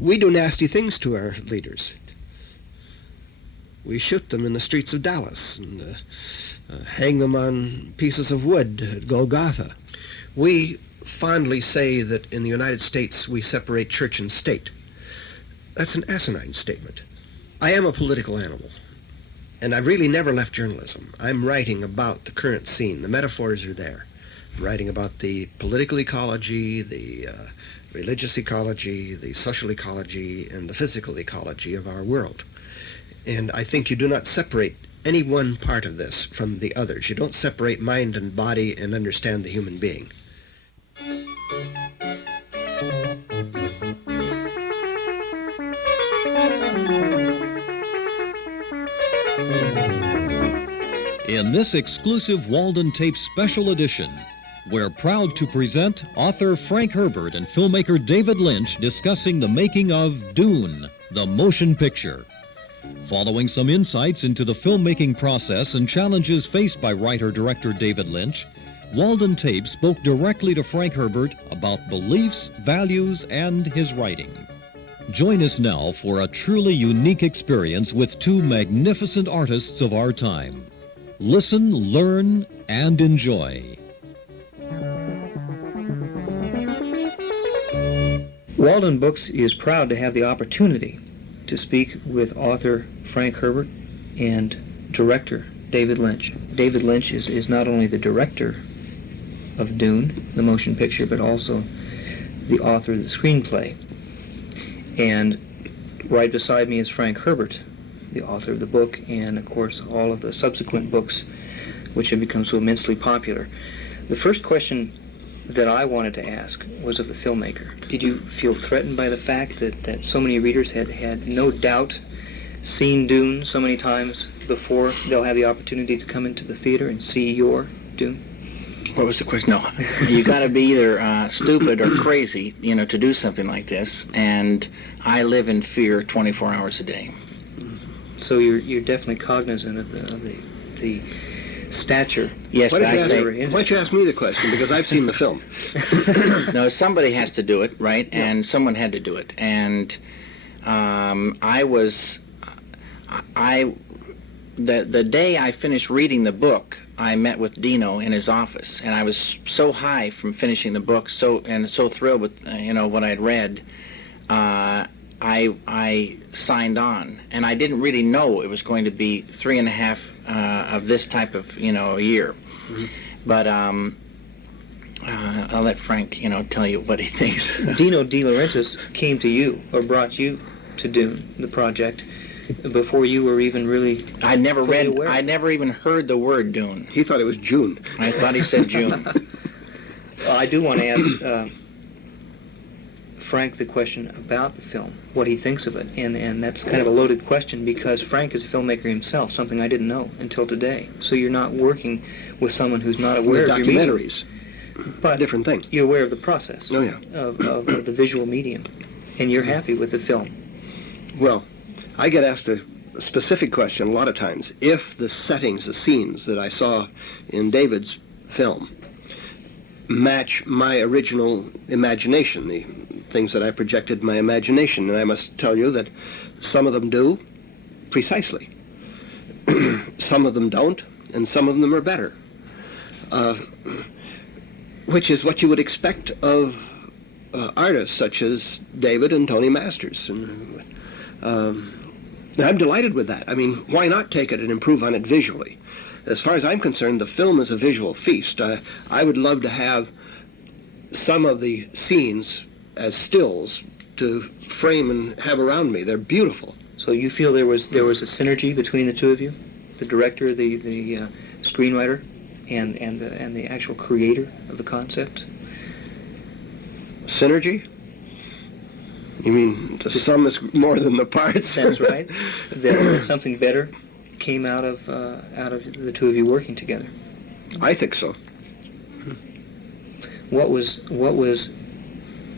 We do nasty things to our leaders. We shoot them in the streets of Dallas and hang them on pieces of wood at Golgotha. We fondly say that in the United States we separate church and state. That's an asinine statement. I am a political animal, and I've really never left journalism. I'm writing about the current scene. The metaphors are there. I'm writing about the political ecology, the religious ecology, the social ecology, and the physical ecology of our world. And I think you do not separate any one part of this from the others. You don't separate mind and body and understand the human being. In this exclusive Walden Tape Special Edition, we're proud to present author Frank Herbert and filmmaker David Lynch discussing the making of Dune, the motion picture. Following some insights into the filmmaking process and challenges faced by writer-director David Lynch, Walden Tape spoke directly to Frank Herbert about beliefs, values, and his writing. Join us now for a truly unique experience with two magnificent artists of our time. Listen, learn, and enjoy. Waldenbooks is proud to have the opportunity to speak with author Frank Herbert and director David Lynch. David Lynch is not only the director of Dune, the motion picture, but also the author of the screenplay. And right beside me is Frank Herbert, the author of the book, and of course all of the subsequent books which have become so immensely popular. The first question that I wanted to ask was of the filmmaker. Did you feel threatened by the fact that so many readers had no doubt seen Dune so many times before they'll have the opportunity to come into the theater and see your Dune? What was the question? No, you got to be either stupid or crazy, to do something like this. And I live in fear 24 hours a day. So you're definitely cognizant of the stature. Yes, but why don't you ask me the question, because I've seen the film. No, somebody has to do it, right? Yeah. And someone had to do it. And the day I finished reading the book, I met with Dino in his office, and I was so high from finishing the book, so thrilled with what I'd read. I signed on, and I didn't really know it was going to be 3.5 of this type of a year. Mm-hmm. But I'll let Frank tell you what he thinks. Dino De Laurentiis came to you, or brought you to Dune, the project, before you were even really I'd never even heard the word Dune. He thought it was June. I thought he said June. Well, I do want to ask Frank the question about the film, what he thinks of it, and that's kind of a loaded question because Frank is a filmmaker himself, something I didn't know until today. So you're not working with someone who's not aware of your documentaries, but different thing. You're aware of the process. Oh yeah, of the visual medium, and you're happy with the film. Well, I get asked a specific question a lot of times. If the settings, the scenes that I saw in David's film match my original imagination, the things that I projected in my imagination, and I must tell you that some of them do, precisely. Some of them don't, and some of them are better. Which is what you would expect of artists such as David and Tony Masters. And I'm delighted with that. I mean, why not take it and improve on it visually? As far as I'm concerned, the film is a visual feast. I would love to have some of the scenes as stills to frame and have around me. They're beautiful. So you feel there was a synergy between the two of you, the director, the screenwriter, and the actual creator of the concept? Synergy? You mean the sum is more than the parts? That's right. That something better came out of the two of you working together. I think so. What was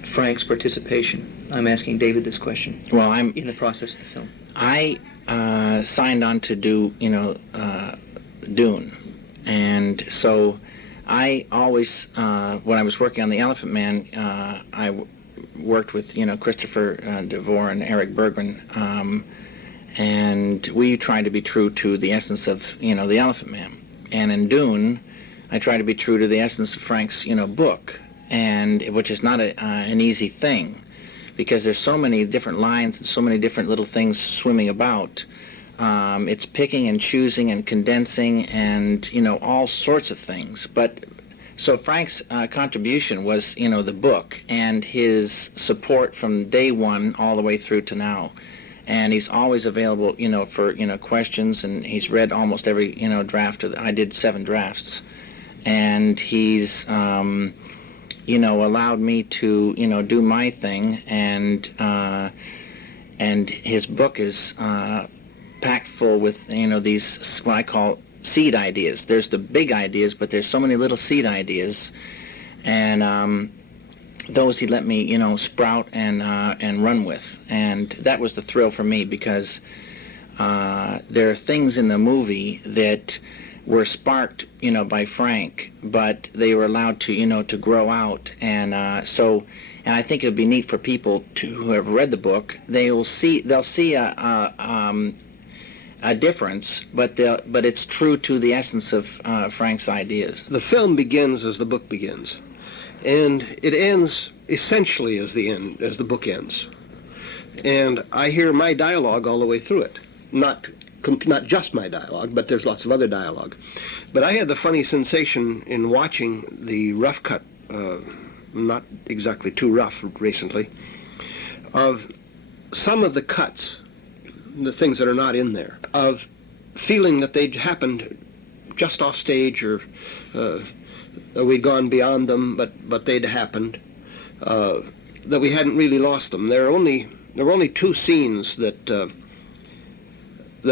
Frank's participation? I'm asking David this question. Well, I'm in the process of the film. I signed on to do Dune, and so I always when I was working on The Elephant Man, worked with, Christopher DeVore and Eric Bergman, and we tried to be true to the essence of, the Elephant Man. And in Dune, I tried to be true to the essence of Frank's, book, and which is not an easy thing, because there's so many different lines and so many different little things swimming about. It's picking and choosing and condensing and, all sorts of things. But so Frank's contribution was, the book and his support from day one all the way through to now. And he's always available, for, questions, and he's read almost every, draft. I did 7 drafts. And he's, allowed me to, do my thing, and his book is packed full with, these, what I call seed ideas. There's the big ideas, but there's so many little seed ideas, and those he let me, sprout and run with, and that was the thrill for me, because there are things in the movie that were sparked, by Frank, but they were allowed to, to grow out, and and I think it would be neat for people who have read the book. They'll see a difference, but it's true to the essence of Frank's ideas. The film begins as the book begins, and it ends essentially as the book ends. And I hear my dialogue all the way through it. Not just my dialogue, but there's lots of other dialogue. But I had the funny sensation in watching the rough cut, not exactly too rough recently, of some of the cuts, the things that are not in there, of feeling that they'd happened just off stage, or we'd gone beyond them, but they'd happened, that we hadn't really lost them. There were only 2 scenes that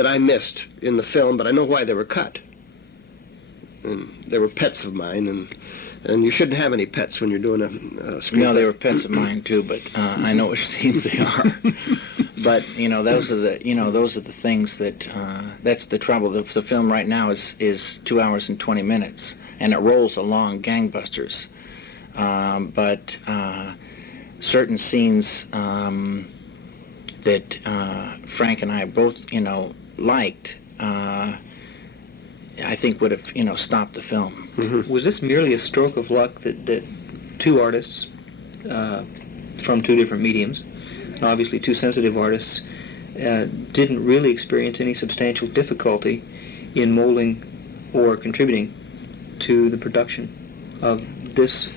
I missed in the film, but I know why they were cut. And they were pets of mine, and you shouldn't have any pets when you're doing a screenplay. No, they were pets of mine too, but I know which scenes they are. But those are the things that that's the trouble. The film right now is 2 hours and 20 minutes, and it rolls along gangbusters. But certain scenes that Frank and I both liked, I think would have stopped the film. Mm-hmm. Was this merely a stroke of luck that 2 artists from 2 different mediums, obviously 2 sensitive artists, didn't really experience any substantial difficulty in molding or contributing to the production of this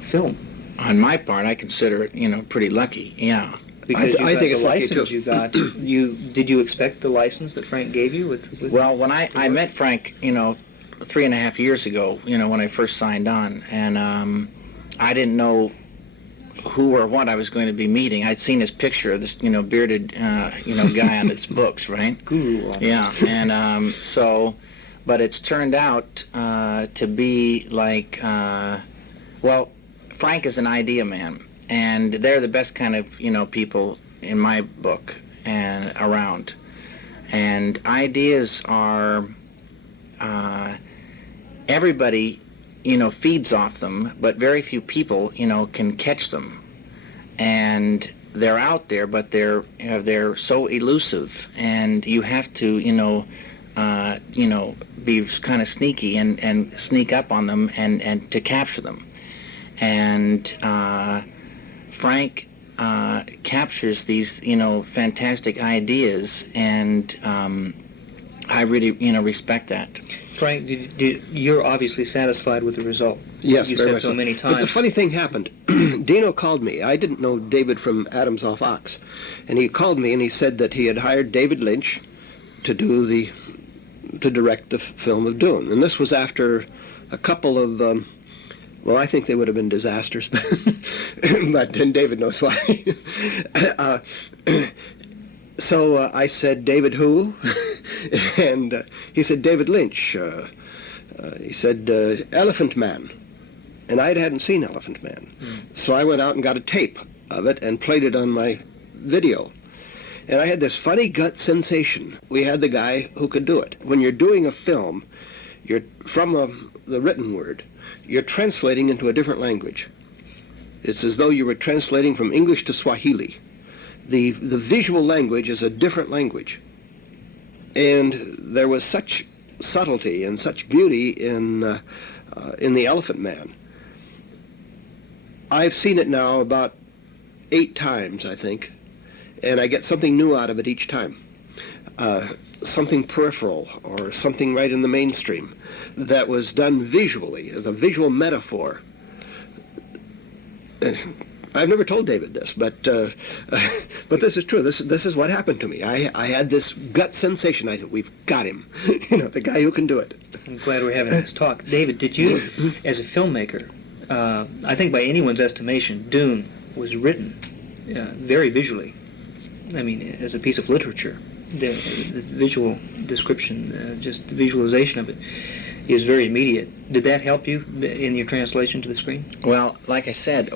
film? On my part, I consider it pretty lucky. Yeah. Because I think it's the lucky license too. you got. Did you expect the license that Frank gave you? With Well, when I met Frank, 3.5 years ago, when I first signed on, and I didn't know who or what I was going to be meeting. I'd seen his picture of this, bearded, guy on his books, right? Guru. Yeah, and but it's turned out to be like, Frank is an idea man. And they're the best kind of, people in my book and around. And ideas are, everybody, feeds off them, but very few people, can catch them. And they're out there, but they're so elusive, and you have to, be kind of sneaky and sneak up on them and to capture them. And Frank captures these, fantastic ideas, and I really, respect that. Frank, you're obviously satisfied with the result. Yes, you very said much so many times. But the funny thing happened. Dino called me. I didn't know David from Adams off Ox, and he called me and he said that he had hired David Lynch to direct the film of Dune, and this was after a couple of. Well, I think they would have been disasters, but and David knows why. So I said, David who? And he said, David Lynch. He said, Elephant Man. And I hadn't seen Elephant Man. So I went out and got a tape of it and played it on my video. And I had this funny gut sensation. We had the guy who could do it. When you're doing a film, you're from the written word, you're translating into a different language. It's as though you were translating from English to Swahili. The visual language is a different language. And there was such subtlety and such beauty in The Elephant Man. I've seen it now about 8 times, I think, and I get something new out of it each time. Something peripheral or something right in the mainstream that was done visually as a visual metaphor. I've never told David this, but this is true. This is what happened to me. I had this gut sensation. I thought, we've got him. The guy who can do it. I'm glad we're having this talk. David, did you, as a filmmaker, I think by anyone's estimation, Dune was written very visually. I mean, as a piece of literature. The visual description, just the visualization of it, is very immediate. Did that help you in your translation to the screen? Well, like I said,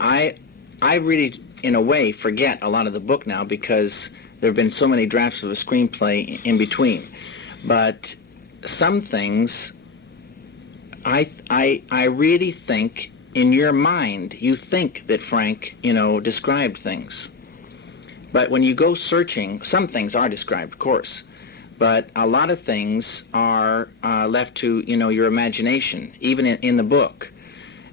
I really, in a way, forget a lot of the book now because there have been so many drafts of a screenplay in between. But some things, I really think, in your mind, you think that Frank, described things. But when you go searching, some things are described, of course, but a lot of things are left to, your imagination, even in the book.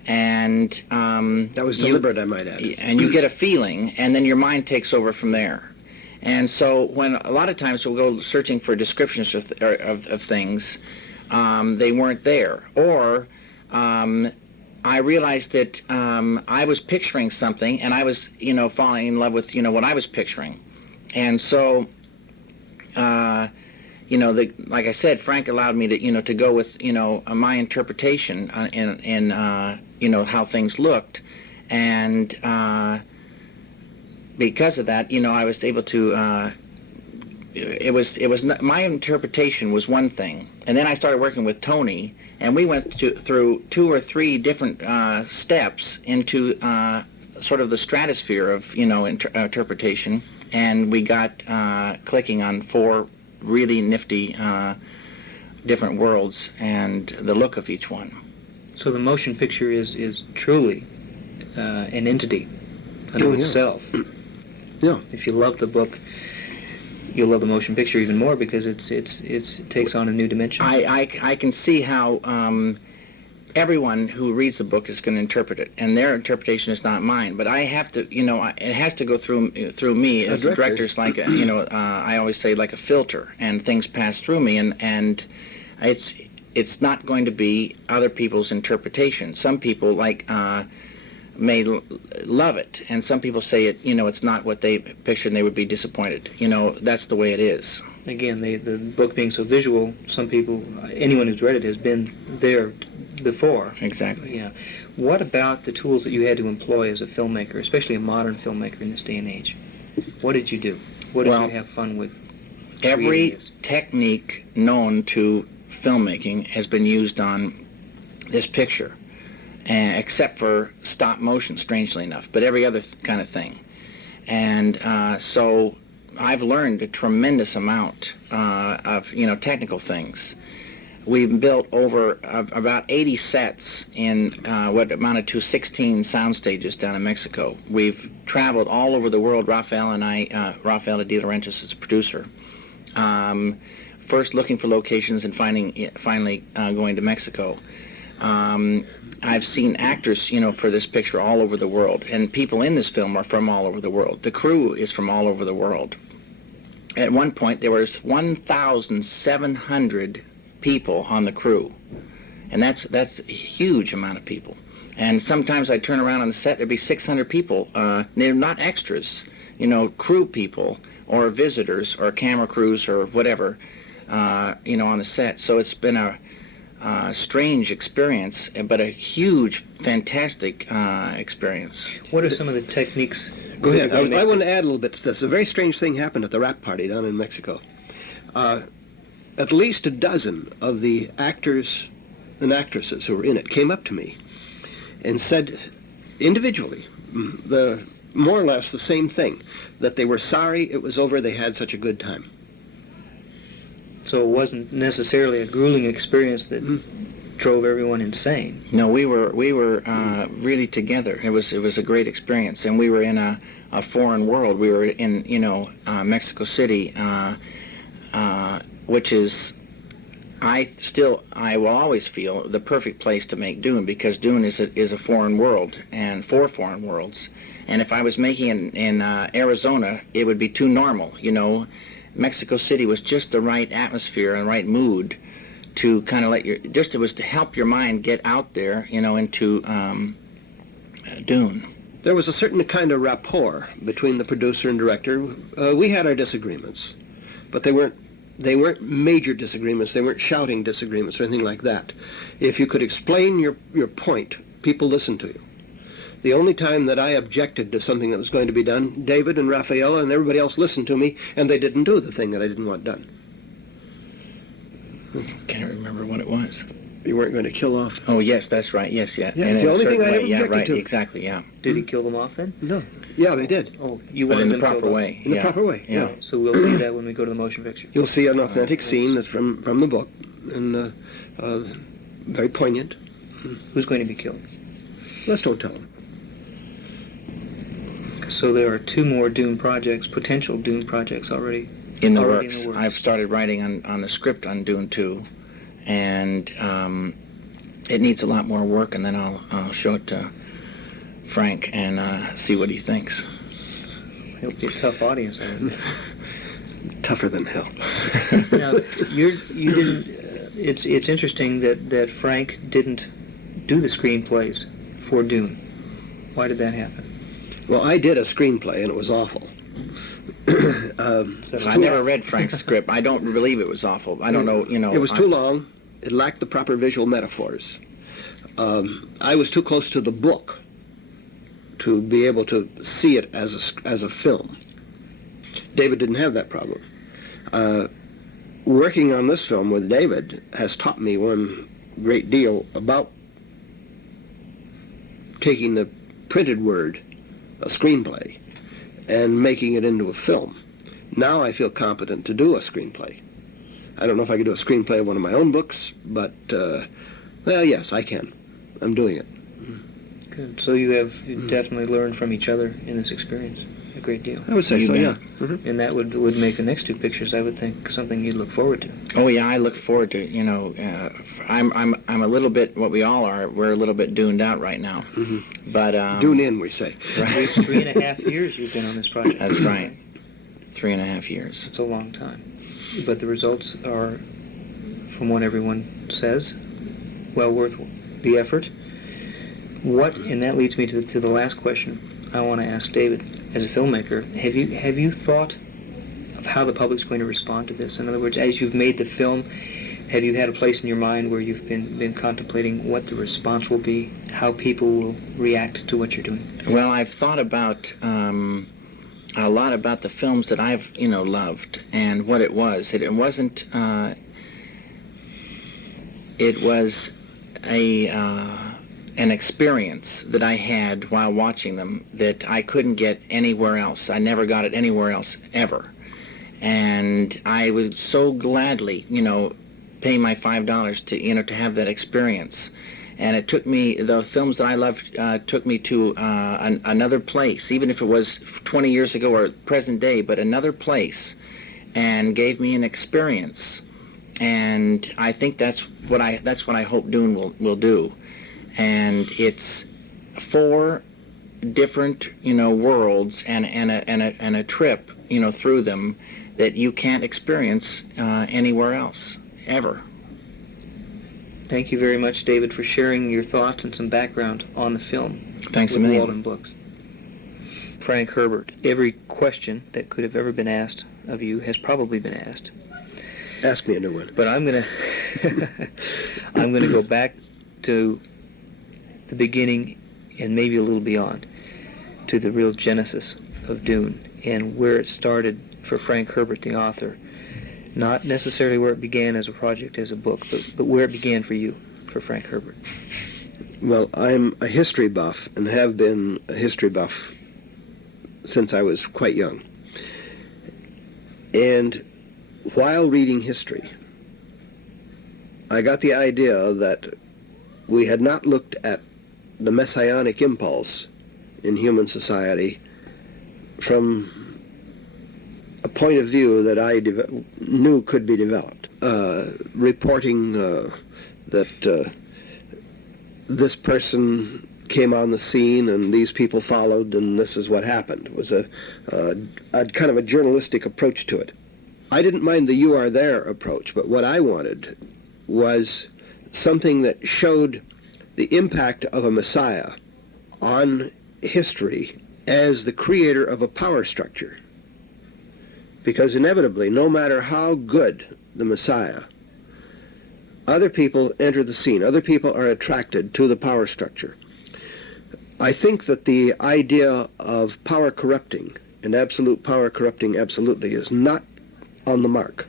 And that was deliberate, I might add. And you get a feeling, and then your mind takes over from there. And so when a lot of times we'll go searching for descriptions of things, they weren't there. Or I realized that I was picturing something, and I was, falling in love with, what I was picturing. And so, like I said, Frank allowed me to, to go with, my interpretation in how things looked. And because of that, I was able to, my interpretation was one thing. And then I started working with Tony, and we went through 2 or 3 different steps into sort of the stratosphere of, interpretation, and we got clicking on 4 really nifty different worlds and the look of each one. So the motion picture is truly an entity unto itself. Yeah. If you love the book, you'll love the motion picture even more because it takes on a new dimension. I can see how everyone who reads the book is going to interpret it, and their interpretation is not mine. But I have to, it has to go through me as the director's like, I always say like a filter, and things pass through me, and it's not going to be other people's interpretation. Some people may love it, and some people say it's not what they pictured and they would be disappointed. That's the way it is. Again, the book being so visual, some people, anyone who's read it has been there before. Exactly. Yeah. What about the tools that you had to employ as a filmmaker, especially a modern filmmaker in this day and age? What did you do? What did you have fun with? Every technique known to filmmaking has been used on this picture. Except for stop motion, strangely enough, but every other kind of thing. And so I've learned a tremendous amount of, technical things. We've built over about 80 sets in what amounted to 16 sound stages down in Mexico. We've traveled all over the world, Rafael and I, Rafael de Laurentiis is a producer. First looking for locations and finally going to Mexico. I've seen actors, for this picture all over the world, and people in this film are from all over the world. The crew is from all over the world. At one point, there was 1,700 people on the crew, and that's a huge amount of people. And sometimes I'd turn around on the set, there'd be 600 people. They're not extras, crew people or visitors or camera crews or whatever, on the set. So it's been a strange experience, but a huge, fantastic experience. What are some of the techniques? Go ahead. I want to add a little bit to this. A very strange thing happened at the wrap party down in Mexico. At least a dozen of the actors and actresses who were in it came up to me and said individually more or less the same thing, that they were sorry it was over, they had such a good time. So it wasn't necessarily a grueling experience that drove everyone insane. No, we were really together. It was a great experience, and we were in a foreign world. We were in Mexico City, which is I will always feel the perfect place to make Dune, because Dune is a foreign world, and 4 foreign worlds. And if I was making it in Arizona, it would be too normal. Mexico City was just the right atmosphere and right mood to kind of it was to help your mind get out there, into Dune. There was a certain kind of rapport between the producer and director. We had our disagreements, but they weren't major disagreements. They weren't shouting disagreements or anything like that. If you could explain your point, people listened to you. The only time that I objected to something that was going to be done, David and Rafaela and everybody else listened to me, and they didn't do the thing that I didn't want done. Can't remember what it was. You weren't going to kill off. Oh, yes, that's right. Yes, yeah. Yeah, it's the only thing I ever objected Yeah, right, to. exactly, yeah. Did he kill them off then? No. Yeah, they did. Oh, you But wanted in the them killed proper off. way. In the proper way, yeah. So we'll see that when we go to the motion picture. You'll see an authentic scene that's from the book, and very poignant. Who's going to be killed? Let's don't tell them. So there are 2 more Dune projects, potential Dune projects already In the already works. in the works. I've started writing on the script on Dune 2, and it needs a lot more work, and then I'll show it to Frank and see what he thinks. He'll be a tough audience, I think. Tougher than hell. Now, you didn't. It's interesting that Frank didn't do the screenplays for Dune. Why did that happen? Well, I did a screenplay, and it was awful. I never read Frank's script. I don't believe it was awful. I don't know, It was too long. It lacked the proper visual metaphors. I was too close to the book to be able to see it as a film. David didn't have that problem. Working on this film with David has taught me one great deal about taking the printed word, a screenplay, and making it into a film. Now I feel competent to do a screenplay. I don't know if I could do a screenplay of one of my own books, but, well, yes, I can. I'm doing it. Good. So you have definitely learned from each other in this experience a great deal. I would say You so, bet. yeah. Mm-hmm. And that would make the next 2 pictures, I would think, something you'd look forward to. Oh yeah, I look forward to I'm a little bit what we all are. We're a little bit duned out right now, Mm-hmm. but Dune in, we say. Right. 3.5 years you've been on this project. That's right. 3.5 years. It's a long time. But the results are, from what everyone says, well worth the effort. And that leads me to the last question I want to ask David. As a filmmaker, have you thought of how the public's going to respond to this? In other words, as you've made the film, have you had a place in your mind where you've been contemplating what the response will be, how people will react to what you're doing? Well, I've thought about a lot about the films that I've loved and what it was. It wasn't. It was an experience that I had while watching them that I couldn't get anywhere else. I never got it anywhere else ever, and I would so gladly, pay my $5 to have that experience. And it took me, the films that I loved took me to another place, even if it was 20 years ago or present day, but another place, and gave me an experience. And I think that's what I hope Dune will do. And it's 4 different, worlds and a trip, through them that you can't experience anywhere else ever. Thank you very much, David, for sharing your thoughts and some background on the film. Thanks a with million. Waldenbooks. Frank Herbert, every question that could have ever been asked of you has probably been asked. Ask me a new one. But I'm gonna go back to the beginning and maybe a little beyond, to the real genesis of Dune and where it started for Frank Herbert, the author. Not necessarily where it began as a project, as a book, but where it began for you, for Frank Herbert. Well, I'm a history buff and have been a history buff since I was quite young. And while reading history, I got the idea that we had not looked at the messianic impulse in human society from a point of view that I knew could be developed. Reporting that this person came on the scene and these people followed and this is what happened. It was a kind of a journalistic approach to it. I didn't mind the "you are there" approach, but what I wanted was something that showed the impact of a Messiah on history as the creator of a power structure. Because inevitably, no matter how good the Messiah, other people enter the scene. Other people are attracted to the power structure. I think that the idea of power corrupting, and absolute power corrupting absolutely, is not on the mark,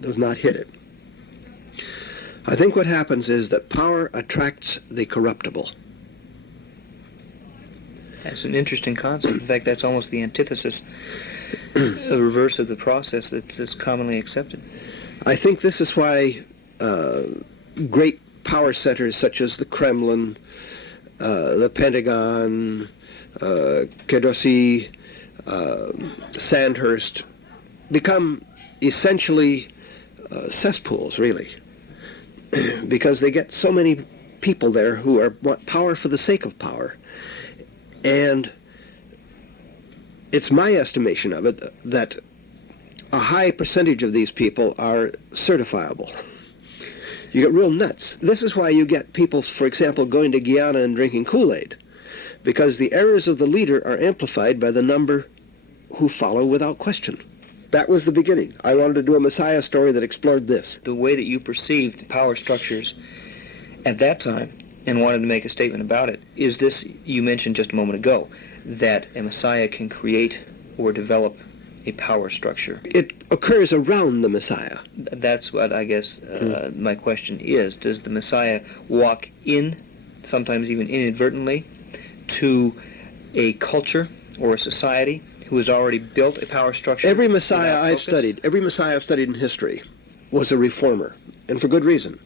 does not hit it. I think what happens is that power attracts the corruptible. That's an interesting concept. In fact, that's almost the antithesis, the reverse of the process that's commonly accepted. I think this is why great power centers such as the Kremlin, the Pentagon, Kedrosi, Sandhurst become essentially cesspools, really, because they get so many people there who want power for the sake of power. And it's my estimation of it that a high percentage of these people are certifiable. You get real nuts. This is why you get people, for example, going to Guyana and drinking Kool-Aid, because the errors of the leader are amplified by the number who follow without question. That was the beginning. I wanted to do a Messiah story that explored this. The way that you perceived power structures at that time and wanted to make a statement about it is this: you mentioned just a moment ago that a Messiah can create or develop a power structure. It occurs around the Messiah. That's what I guess my question is. Does the Messiah walk in, sometimes even inadvertently, to a culture or a society who has already built a power structure? Every Messiah I've studied in history was a reformer, and for good reason.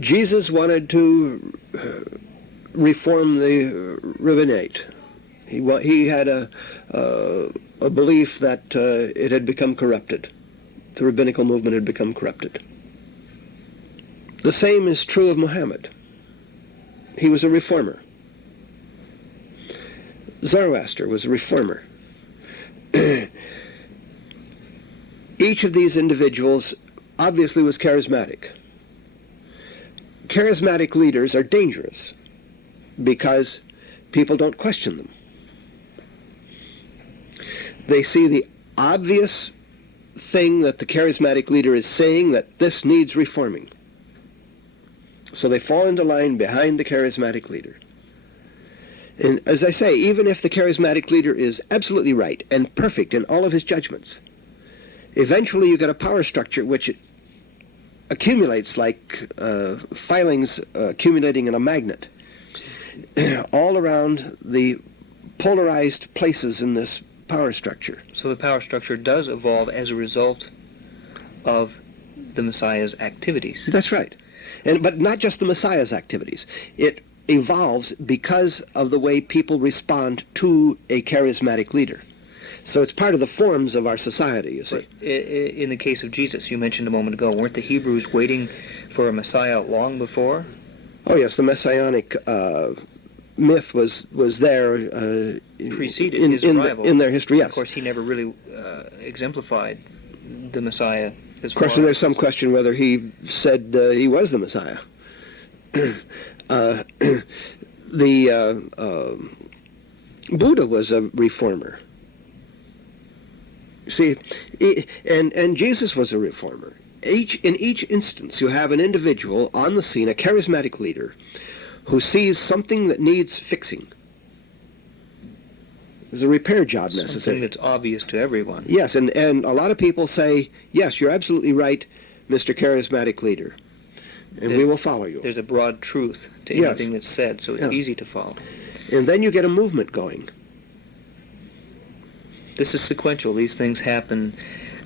Jesus wanted to reform the rabbinate. He had a belief that it had become corrupted. The rabbinical movement had become corrupted. The same is true of Muhammad. He was a reformer. Zoroaster was a reformer. Each of these individuals obviously was charismatic. Charismatic leaders are dangerous because people don't question them. They see the obvious thing that the charismatic leader is saying, that this needs reforming. So they fall into line behind the charismatic leader. And as I say, even if the charismatic leader is absolutely right and perfect in all of his judgments, eventually you get a power structure which accumulates like filings accumulating in a magnet all around the polarized places in this power structure. So the power structure does evolve as a result of the Messiah's activities. That's right. But not just the Messiah's activities. It evolves because of the way people respond to a charismatic leader. So it's part of the forms of our society, you see. In the case of Jesus, you mentioned a moment ago, weren't the Hebrews waiting for a Messiah long before? Oh yes, the messianic myth was there preceded his arrival. In their history, yes. Of course, he never really exemplified the Messiah. Of course, there's some question whether he said he was the Messiah. Buddha was a reformer. See, and Jesus was a reformer. In each instance, you have an individual on the scene, a charismatic leader, who sees something that needs fixing. There's a repair job necessary. Something that's obvious to everyone. Yes, and a lot of people say, yes, you're absolutely right, Mr. Charismatic Leader, and we will follow you. There's a broad truth to anything that's said, so it's easy to follow. And then you get a movement going. This is sequential. These things happen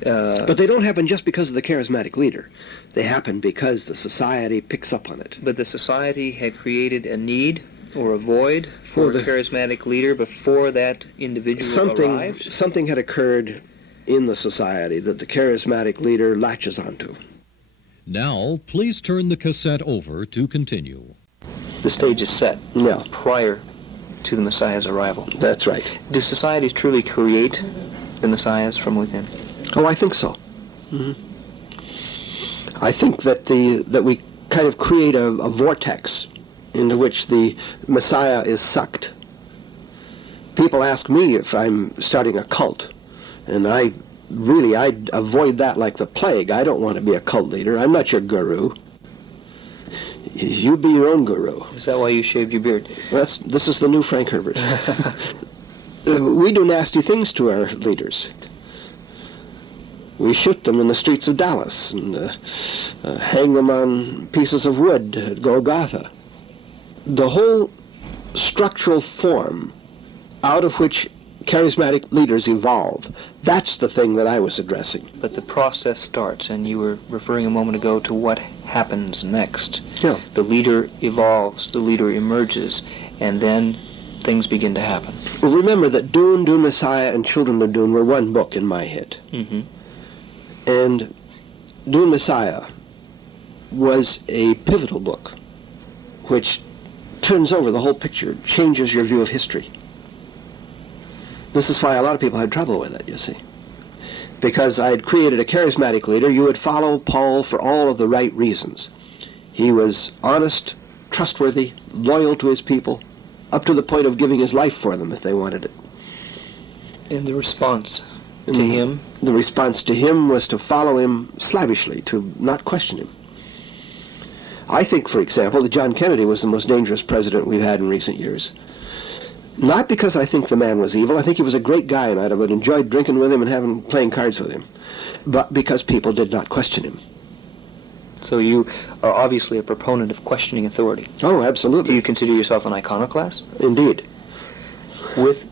But they don't happen just because of the charismatic leader. They happen because the society picks up on it. But the society had created a need or a void for a charismatic leader before that individual arrived? Something had occurred in the society that the charismatic leader latches onto. Now, please turn the cassette over to continue. The stage is set prior to the Messiah's arrival. That's right. Do societies truly create the Messiahs from within? Oh, I think so. Mm-hmm. I think that we kind of create a vortex into which the Messiah is sucked. People ask me if I'm starting a cult, and I'd avoid that like the plague. I don't want to be a cult leader. I'm not your guru. You be your own guru. Is that why you shaved your beard? This is the new Frank Herbert. We do nasty things to our leaders. We shoot them in the streets of Dallas and hang them on pieces of wood at Golgotha. The whole structural form out of which charismatic leaders evolve, that's the thing that I was addressing. But the process starts, and you were referring a moment ago to what happens next. Yeah. The leader evolves, the leader emerges, and then things begin to happen. Well, remember that Dune, Dune Messiah, and Children of Dune were one book in my head. Mm-hmm. And Dune Messiah was a pivotal book which turns over the whole picture, changes your view of history. This is why a lot of people had trouble with it, you see. Because I had created a charismatic leader, you would follow Paul for all of the right reasons. He was honest, trustworthy, loyal to his people, up to the point of giving his life for them if they wanted it. And the response to him? The response to him was to follow him slavishly, to not question him. I think, for example, that John Kennedy was the most dangerous president we've had in recent years. Not because I think the man was evil. I think he was a great guy, and I'd have enjoyed drinking with him and playing cards with him. But because people did not question him. So you are obviously a proponent of questioning authority. Oh, absolutely. Do you consider yourself an iconoclast? Indeed. With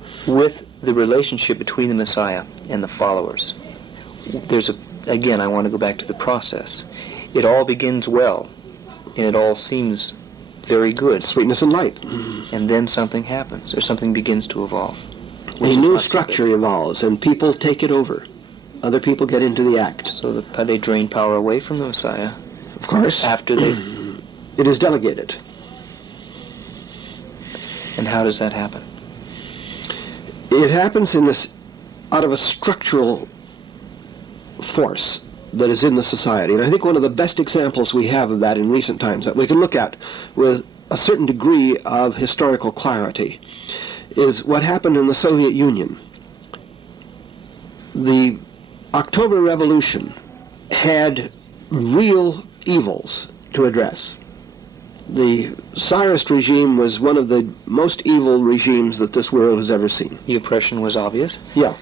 the relationship between the Messiah and the followers, again, I want to go back to the process. It all begins well, and it all seems very good. Sweetness and light. And then something happens, or something begins to evolve. A new structure evolves, and people take it over. Other people get into the act. So they drain power away from the Messiah. Of course. After they... It is delegated. And how does that happen? It happens out of a structural force that is in the society. And I think one of the best examples we have of that in recent times that we can look at with a certain degree of historical clarity is what happened in the Soviet Union. The October Revolution had real evils to address. The Tsarist regime was one of the most evil regimes that this world has ever seen. The oppression was obvious? Yeah.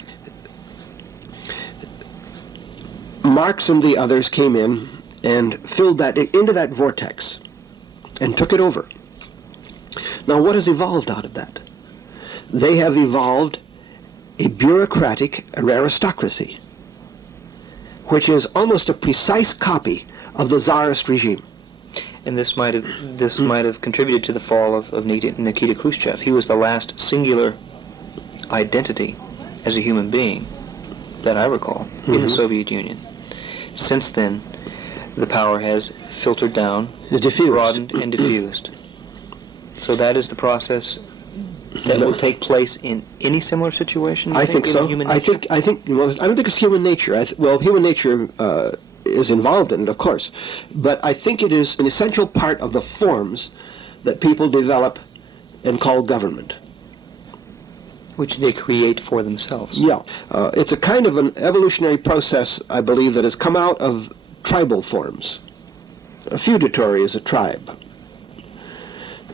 Marx and the others came in and filled that into that vortex and took it over. Now, what has evolved out of that? They have evolved a bureaucratic aristocracy, which is almost a precise copy of the Tsarist regime. And this might have contributed to the fall of Nikita Khrushchev. He was the last singular identity as a human being that I recall in the Soviet Union. Since then, the power has filtered down, broadened, and diffused. So that is the process that will take place in any similar situation. I think so. I think. Well, I don't think it's human nature. Human nature is involved in it, of course, but I think it is an essential part of the forms that people develop and call government. Which they create for themselves. Yeah. It's a kind of an evolutionary process, I believe, that has come out of tribal forms. A feudatory is a tribe.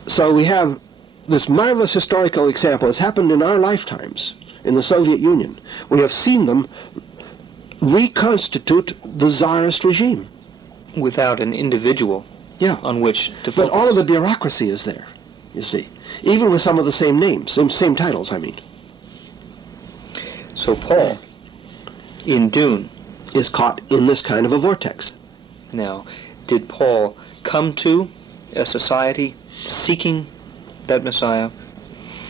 So we have this marvelous historical example. It's happened in our lifetimes in the Soviet Union. We have seen them reconstitute the Tsarist regime. Without an individual on which to focus. But all of the bureaucracy is there, you see. Even with some of the same names, same titles, I mean. So Paul, in Dune, is caught in this kind of a vortex. Now, did Paul come to a society seeking that Messiah?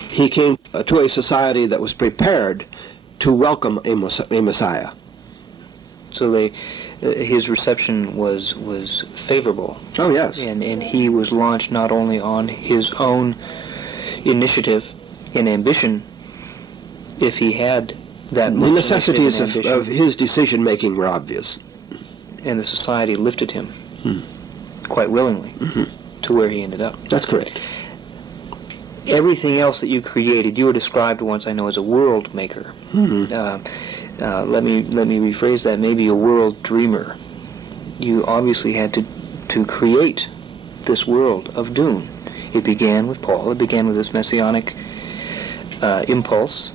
He came to a society that was prepared to welcome a Messiah. So his reception was favorable. Oh, yes. And he was launched not only on his own initiative and ambition, if he had that The much necessities initiative and of ambition, his decision-making were obvious. and the society lifted him quite willingly to where he ended up. That's correct. Everything else that you created, you were described once, I know, as a world maker. Let me rephrase that. Maybe a world dreamer. You obviously had to create this world of Dune. It began with Paul. It began with this messianic impulse,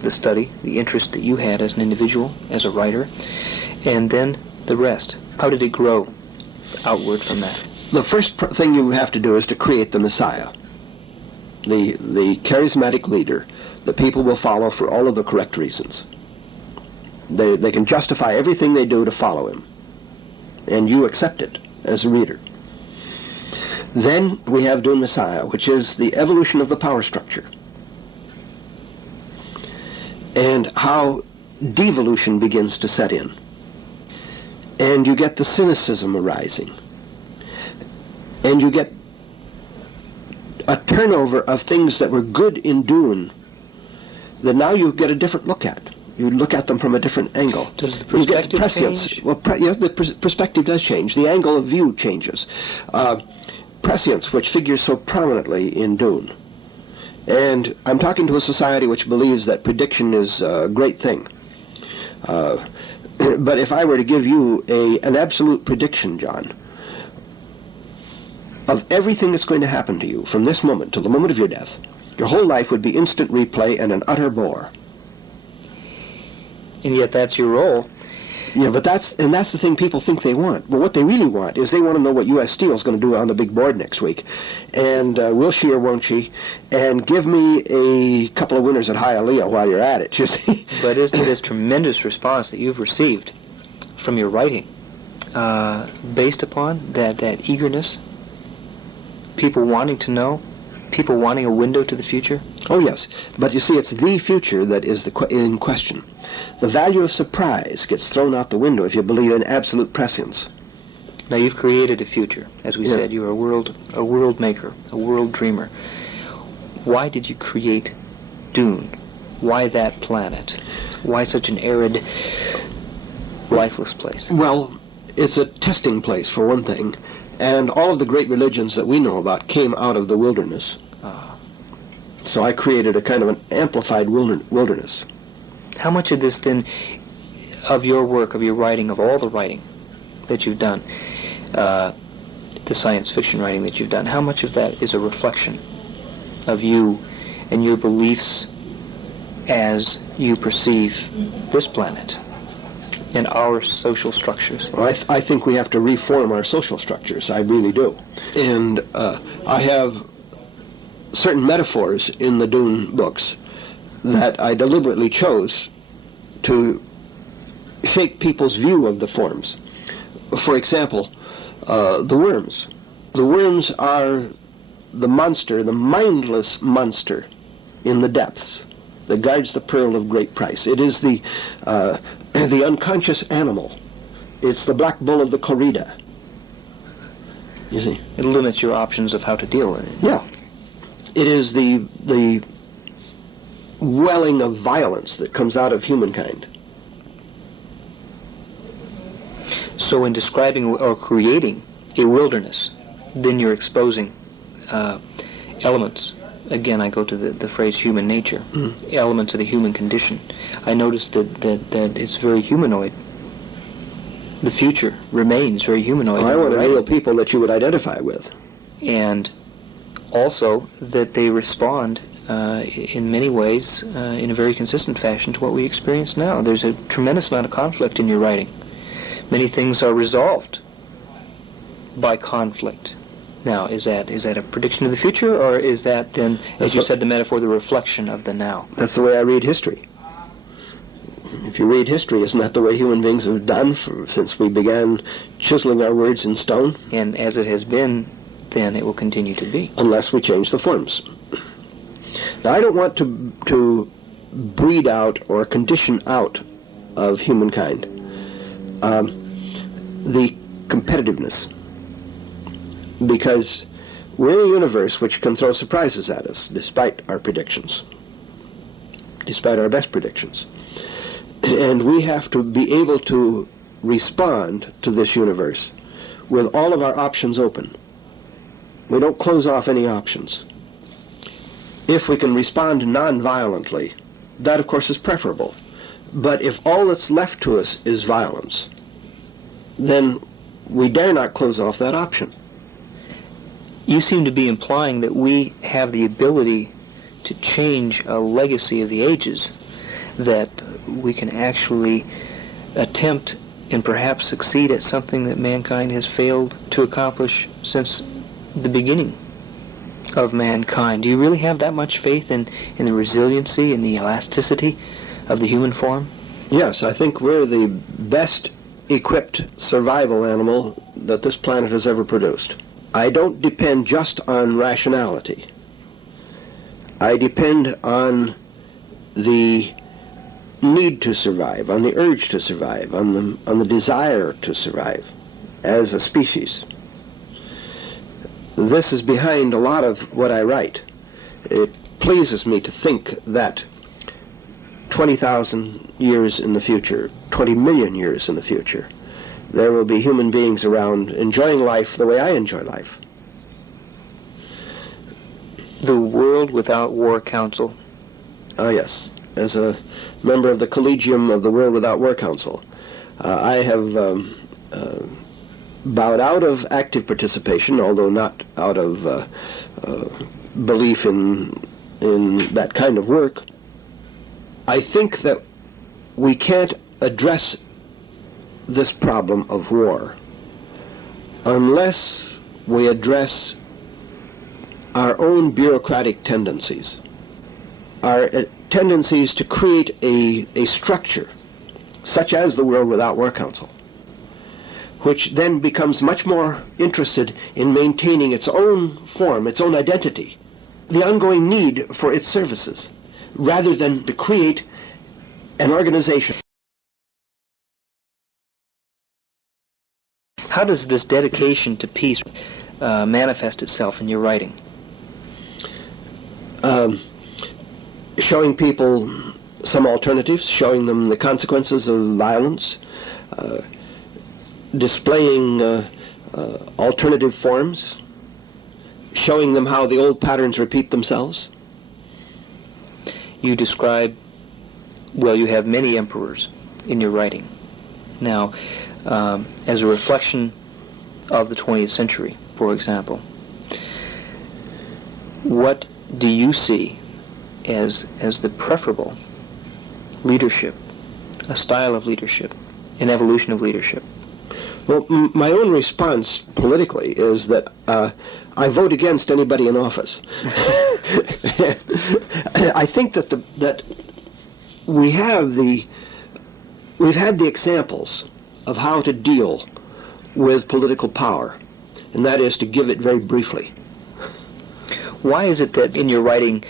the study, the interest that you had as an individual, as a writer, and then the rest. How did it grow outward from that? The first thing you have to do is to create the Messiah, the charismatic leader that people will follow for all of the correct reasons. They can justify everything they do to follow him, and you accept it as a reader. Then we have Dune Messiah, which is the evolution of the power structure, and how devolution begins to set in. And you get the cynicism arising. And you get a turnover of things that were good in Dune that now you get a different look at. You look at them from a different angle. Does the You get the perspective prescience. change? Well, yes, the perspective does change. The angle of view changes. Prescience, which figures so prominently in Dune. And I'm talking to a society which believes that prediction is a great thing. But if I were to give you an absolute prediction, John, of everything that's going to happen to you from this moment till the moment of your death, your whole life would be instant replay and an utter bore. And yet that's your role. Yeah, but that's the thing people think they want. But what they really want is they want to know what U.S. Steel is going to do on the big board next week. And will she or won't she? And give me a couple of winners at Hialeah while you're at it, you see. But isn't it this tremendous response that you've received from your writing based upon that eagerness, people wanting to know, people wanting a window to the future? Oh, yes. But you see, it's the future that is in question. The value of surprise gets thrown out the window if you believe in absolute prescience. Now you've created a future, as we Yeah. said. You're a world maker, a world dreamer. Why did you create Dune? Why that planet? Why such an arid, lifeless place? Well, it's a testing place, for one thing. And all of the great religions that we know about came out of the wilderness. So I created a kind of an amplified wilderness. How much of this then, of your work, of your writing, of all the writing that you've done, the science fiction writing that you've done, how much of that is a reflection of you and your beliefs as you perceive this planet and our social structures? Well, I think we have to reform our social structures. I really do. And I have certain metaphors in the Dune books that I deliberately chose to shape people's view of the forms. For example, the worms. The worms are the monster, the mindless monster in the depths that guards the pearl of great price. It is the unconscious animal. It's the black bull of the corrida. You see? It limits your options of how to deal with it. Yeah. It is the welling of violence that comes out of humankind. So in describing or creating a wilderness, then you're exposing elements. Again, I go to the phrase human nature, elements of the human condition. I noticed that it's very humanoid. The future remains very humanoid. Well, I wanted right? real people that you would identify with. And also that they respond in many ways in a very consistent fashion to what we experience now. There's a tremendous amount of conflict in your writing. Many things are resolved by conflict. Now, is that a prediction of the future, or is that then, as you said, the metaphor, the reflection of the now? That's the way I read history. If you read history, isn't that the way human beings have done since we began chiseling our words in stone? And as it has been, then it will continue to be. Unless we change the forms. Now, I don't want to breed out or condition out of humankind the competitiveness, because we're in a universe which can throw surprises at us despite our predictions, despite our best predictions. And we have to be able to respond to this universe with all of our options open. We don't close off any options. If we can respond non-violently, that of course is preferable. But if all that's left to us is violence, then we dare not close off that option. You seem to be implying that we have the ability to change a legacy of the ages, that we can actually attempt and perhaps succeed at something that mankind has failed to accomplish since the beginning of mankind. Do you really have that much faith in the resiliency and the elasticity of the human form? Yes, I think we're the best equipped survival animal that this planet has ever produced. I don't depend just on rationality. I depend on the need to survive, on the urge to survive, on the desire to survive as a species. This is behind a lot of what I write. It pleases me to think that 20,000 years in the future, 20 million years in the future, there will be human beings around enjoying life the way I enjoy life. The World Without War Council. Ah, yes. As a member of the Collegium of the World Without War Council, I have bowed out of active participation, although not out of belief in that kind of work. I think that we can't address this problem of war unless we address our own bureaucratic tendencies, our tendencies to create a structure such as the World Without War Council, which then becomes much more interested in maintaining its own form, its own identity, the ongoing need for its services, rather than to create an organization. How does this dedication to peace manifest itself in your writing? Showing people some alternatives, showing them the consequences of violence, displaying alternative forms, showing them how the old patterns repeat themselves. You describe, well, you have many emperors in your writing. Now, as a reflection of the 20th century, for example, what do you see as the preferable leadership, a style of leadership, an evolution of leadership? Well, my own response politically is that I vote against anybody in office. I think that we've had the examples of how to deal with political power, and that is to give it very briefly. Why is it that in your writing,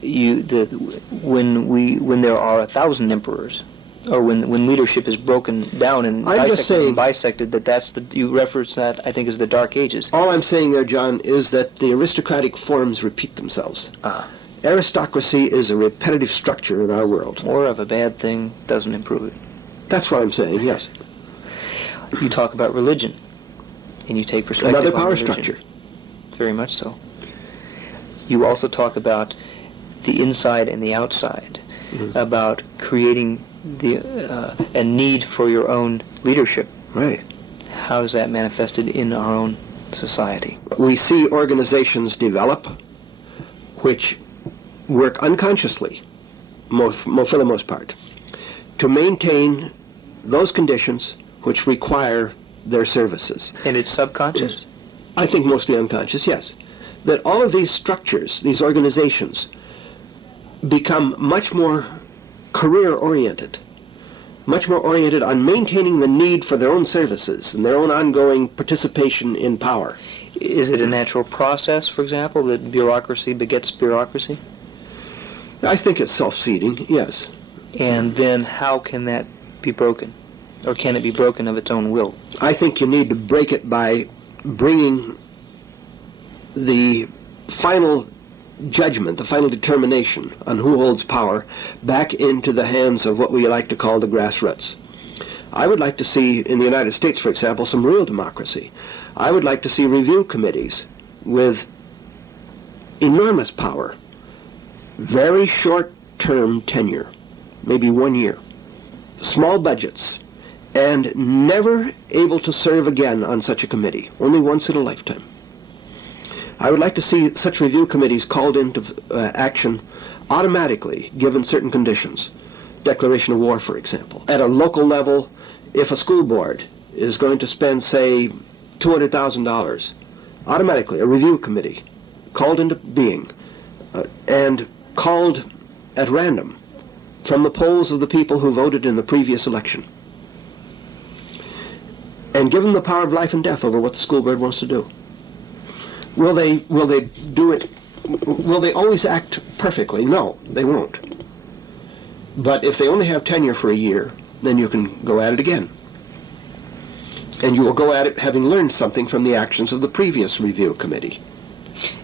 when there are 1,000 emperors, or when leadership is broken down and bisected, you reference that, I think, as the Dark Ages? All I'm saying there, John, is that the aristocratic forms repeat themselves. Aristocracy is a repetitive structure in our world. More of a bad thing doesn't improve it. That's what I'm saying, yes. You talk about religion, and you take perspective Another on power religion. structure. Very much so. You also talk about the inside and the outside, about creating a need for your own leadership. Right. How is that manifested in our own society? We see organizations develop which work unconsciously, for the most part, to maintain those conditions which require their services. And it's subconscious? I think mostly unconscious, yes. That all of these structures, these organizations, become much more career-oriented, much more oriented on maintaining the need for their own services and their own ongoing participation in power. Is it a natural process, for example, that bureaucracy begets bureaucracy? I think it's self-seeding, yes. And then how can that be broken? Or can it be broken of its own will? I think you need to break it by bringing the final judgment, the final determination on who holds power back into the hands of what we like to call the grassroots. I would like to see, in the United States, for example, some real democracy. I would like to see review committees with enormous power, very short-term tenure, maybe 1 year, small budgets, and never able to serve again on such a committee, only once in a lifetime. I would like to see such review committees called into action automatically, given certain conditions. Declaration of war, for example. At a local level, if a school board is going to spend, say, $200,000, automatically a review committee called into being and called at random from the polls of the people who voted in the previous election, and give them the power of life and death over what the school board wants to do. Will they do it? Will they always act perfectly? No, they won't. But if they only have tenure for a year, then you can go at it again. And you will go at it having learned something from the actions of the previous review committee.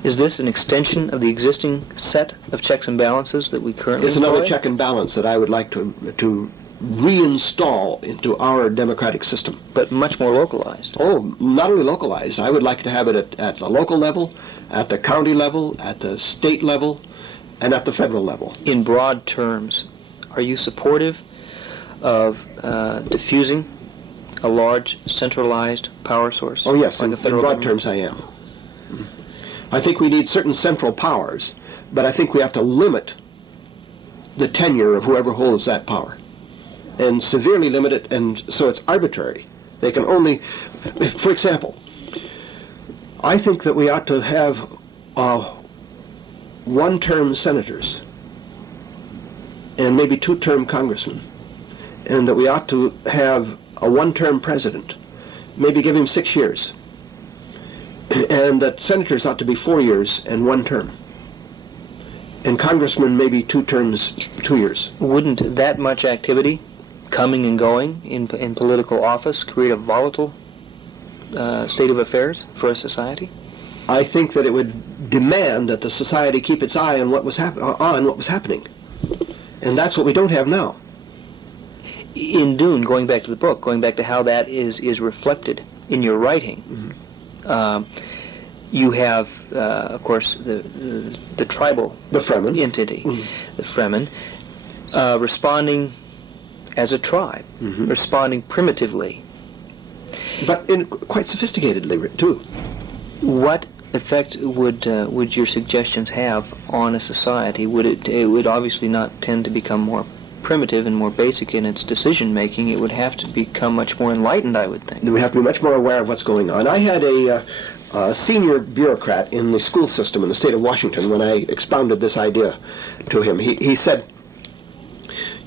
Is this an extension of the existing set of checks and balances that we currently It's another check and balance that I would like to reinstall into our democratic system. But much more localized. Oh, not only localized. I would like to have it at the local level, at the county level, at the state level, and at the federal level. In broad terms, are you supportive of diffusing a large centralized power source? Oh yes, like in the federal broad government? terms I am. I think we need certain central powers, but I think we have to limit the tenure of whoever holds that power, and severely limit it, and so it's arbitrary. They can only, for example, I think that we ought to have one-term senators and maybe two-term congressmen, and that we ought to have a one-term president, maybe give him 6 years, and that senators ought to be 4 years and 1 term, and congressmen maybe 2 terms, 2 years. Wouldn't that much activity, coming and going in political office, create a volatile state of affairs for a society? I think that it would demand that the society keep its eye on what was happening, and that's what we don't have now. In Dune, going back to the book, going back to how that is reflected in your writing, you have, of course, the tribal The Fremen. entity, the Fremen, responding as a tribe, responding primitively. But quite sophisticatedly, too. What effect would your suggestions have on a society? It would obviously not tend to become more primitive and more basic in its decision making. It would have to become much more enlightened, I would think. We have to be much more aware of what's going on. I had a senior bureaucrat in the school system in the state of Washington when I expounded this idea to him. He said,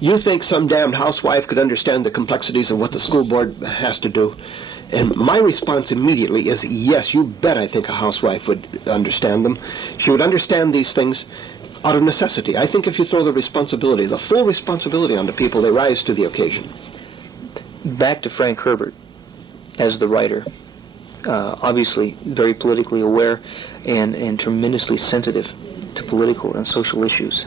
"You think some damned housewife could understand the complexities of what the school board has to do?" And my response immediately is, yes, you bet I think a housewife would understand them. She would understand these things out of necessity. I think if you throw the responsibility, the full responsibility onto people, they rise to the occasion. Back to Frank Herbert as the writer, obviously very politically aware and tremendously sensitive to political and social issues.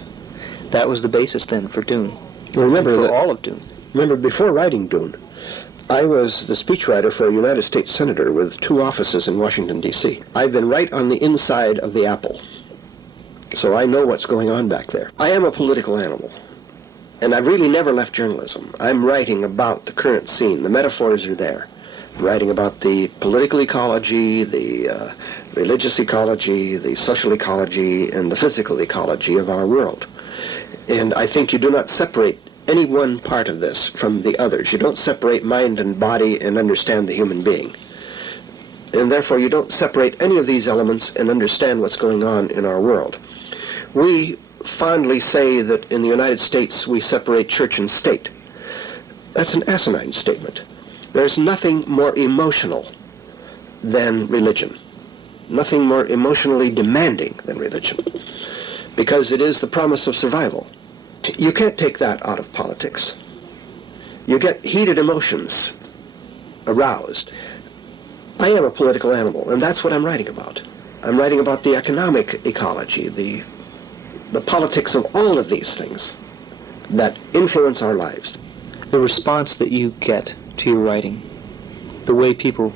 That was the basis then for Dune. Remember all of Dune. Remember, before writing Dune, I was the speechwriter for a United States senator with 2 offices in Washington, D.C. I've been right on the inside of the apple, so I know what's going on back there. I am a political animal, and I've really never left journalism. I'm writing about the current scene. The metaphors are there. I'm writing about the political ecology, the religious ecology, the social ecology, and the physical ecology of our world. And I think you do not separate any one part of this from the others. You don't separate mind and body and understand the human being. And therefore you don't separate any of these elements and understand what's going on in our world. We fondly say that in the United States we separate church and state. That's an asinine statement. There's nothing more emotional than religion. Nothing more emotionally demanding than religion. Because it is the promise of survival. You can't take that out of politics. You get heated emotions aroused. I am a political animal, and that's what I'm writing about. I'm writing about the economic ecology, the politics of all of these things that influence our lives. The response that you get to your writing, the way people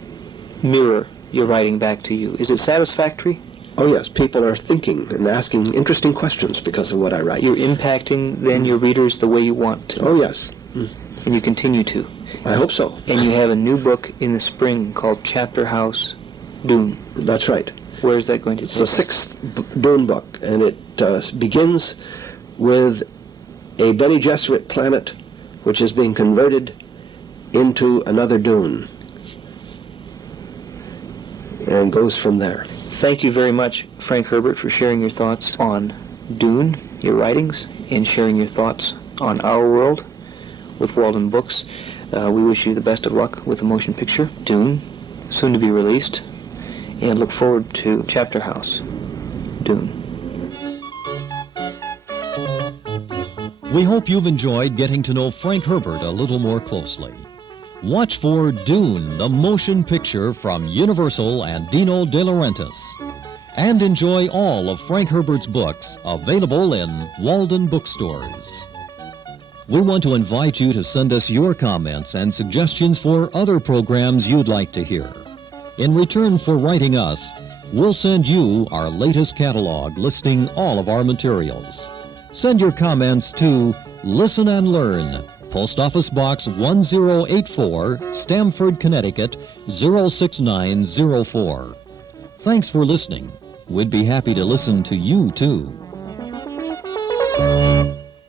mirror your writing back to you, is it satisfactory? Oh yes, people are thinking and asking interesting questions because of what I write. You're impacting then your readers the way you want to. Oh yes. And you continue to. I hope so. And you have a new book in the spring called Chapter House, Dune. That's right. Where is that going to take It's the us? 6th Dune book, and it begins with a Bene Gesserit planet which is being converted into another Dune, and goes from there. Thank you very much, Frank Herbert, for sharing your thoughts on Dune, your writings, and sharing your thoughts on our world with Waldenbooks. We wish you the best of luck with the motion picture, Dune, soon to be released, and look forward to Chapter House, Dune. We hope you've enjoyed getting to know Frank Herbert a little more closely. Watch for Dune, the motion picture from Universal and Dino De Laurentiis. And enjoy all of Frank Herbert's books available in Walden bookstores. We want to invite you to send us your comments and suggestions for other programs you'd like to hear. In return for writing us, we'll send you our latest catalog listing all of our materials. Send your comments to Listen and Learn, Post Office Box 1084, Stamford, Connecticut 06904. Thanks for listening. We'd be happy to listen to you, too.